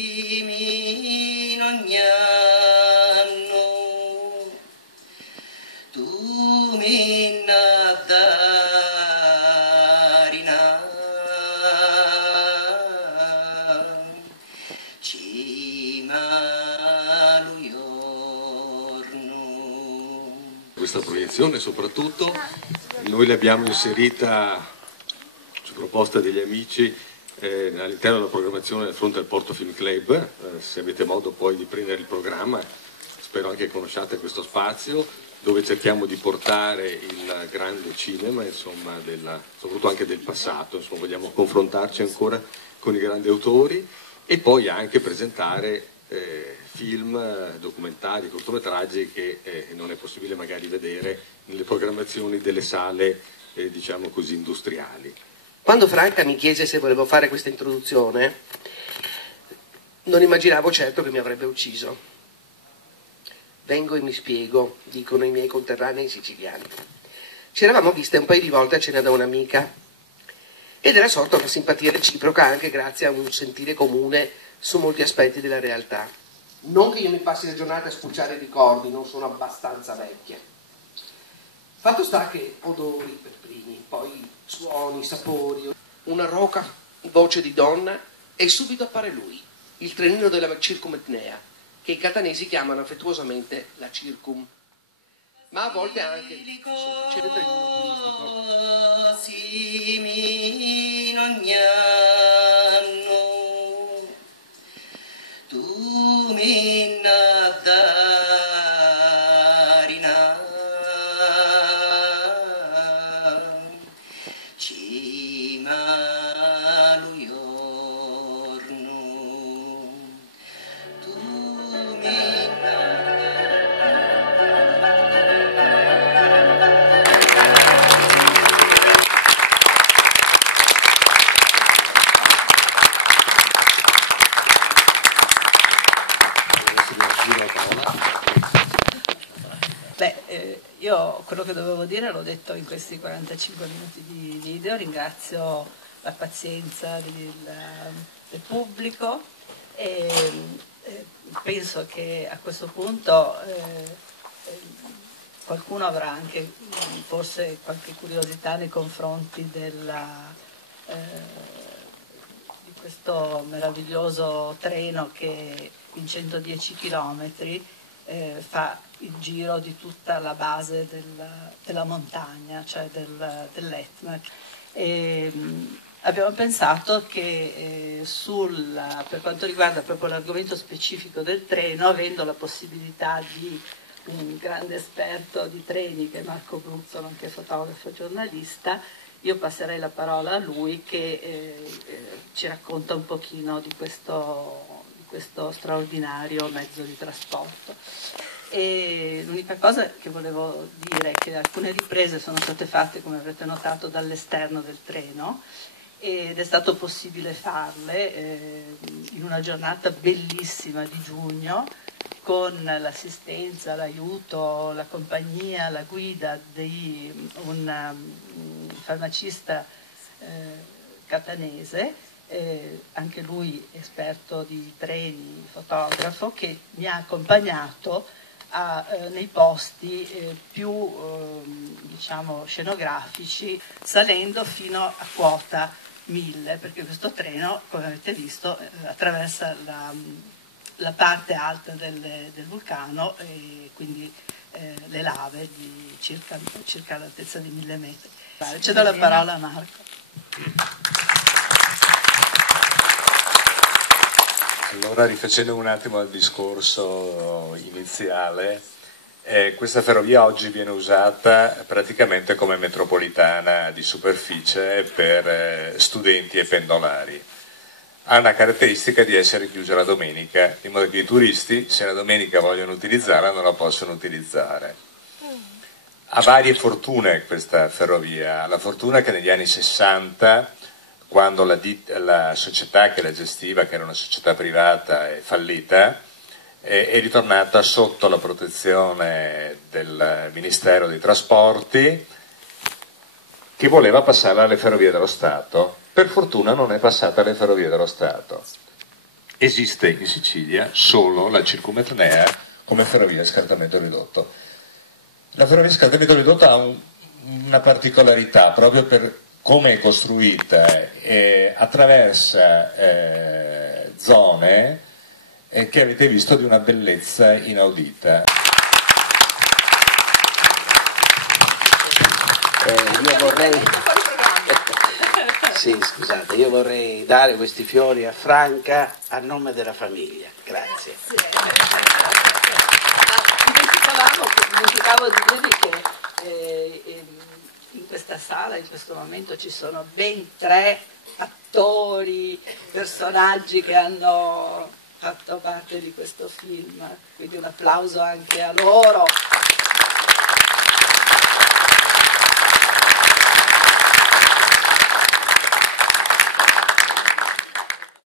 Simi in ogni anno tu mi nadarina cima lo giorno. Questa proiezione soprattutto noi l'abbiamo inserita su proposta degli amici all'interno della programmazione del Fronte al Porto Film Club. Se avete modo poi di prendere il programma, spero anche conosciate questo spazio dove cerchiamo di portare il grande cinema, insomma, soprattutto anche del passato, insomma, vogliamo confrontarci ancora con i grandi autori e poi anche presentare film, documentari, cortometraggi che non è possibile magari vedere nelle programmazioni delle sale, diciamo così, industriali. Quando Franca mi chiese se volevo fare questa introduzione, non immaginavo certo che mi avrebbe ucciso. Vengo e mi spiego, dicono i miei conterranei siciliani. Ci eravamo viste un paio di volte a cena da un'amica ed era sorta una simpatia reciproca anche grazie a un sentire comune su molti aspetti della realtà. Non che io mi passi le giornate a spulciare ricordi, non sono abbastanza vecchia. Fatto sta che odori per primi, poi suoni, sapori, una roca voce di donna e subito appare lui, il trenino della circumetnea, che i catanesi chiamano affettuosamente la circum, ma a volte anche il trenino turistico. Simi in ogni anno tu mi nadarina cima lo giorno tu mi Io quello che dovevo dire l'ho detto in questi 45 minuti di video, ringrazio la pazienza del pubblico e penso che a questo punto qualcuno avrà anche forse qualche curiosità nei confronti di questo meraviglioso treno che in 110 chilometri fa il giro di tutta la base della montagna, cioè dell'Etna. Abbiamo pensato che per quanto riguarda proprio l'argomento specifico del treno, avendo la possibilità di un grande esperto di treni che è Marco Bruzzolo, anche fotografo e giornalista, io passerei la parola a lui che ci racconta un pochino di questo straordinario mezzo di trasporto. E l'unica cosa che volevo dire è che alcune riprese sono state fatte, come avrete notato, dall'esterno del treno ed è stato possibile farle in una giornata bellissima di giugno con l'assistenza, l'aiuto, la compagnia, la guida di un farmacista catanese, anche lui esperto di treni, fotografo, che mi ha accompagnato nei posti più diciamo scenografici, salendo fino a quota 1000, perché questo treno, come avete visto, attraversa la parte alta del vulcano e quindi le lave di circa l'altezza di 1000 metri. Cedo la parola a Marco. Allora, rifacendo un attimo il discorso iniziale, questa ferrovia oggi viene usata praticamente come metropolitana di superficie per studenti e pendolari. Ha una caratteristica di essere chiusa la domenica, in modo che i turisti, se la domenica vogliono utilizzarla, non la possono utilizzare. Ha varie fortune questa ferrovia. La fortuna che negli anni 60, quando la società che la gestiva, che era una società privata, è fallita, è ritornata sotto la protezione del Ministero dei Trasporti, che voleva passare alle Ferrovie dello Stato. Per fortuna non è passata alle Ferrovie dello Stato. esiste in Sicilia solo la circumetronea come ferrovia a scartamento ridotto. La ferrovia a scartamento ridotto ha una particolarità proprio per come è costruita, attraversa zone che avete visto di una bellezza inaudita. Io vorrei... Sì, scusate, io vorrei dare questi fiori a Franca a nome della famiglia. Grazie. Dimenticavo di dirvi che in questa sala in questo momento ci sono ben 3 attori, personaggi che hanno fatto parte di questo film, quindi un applauso anche a loro.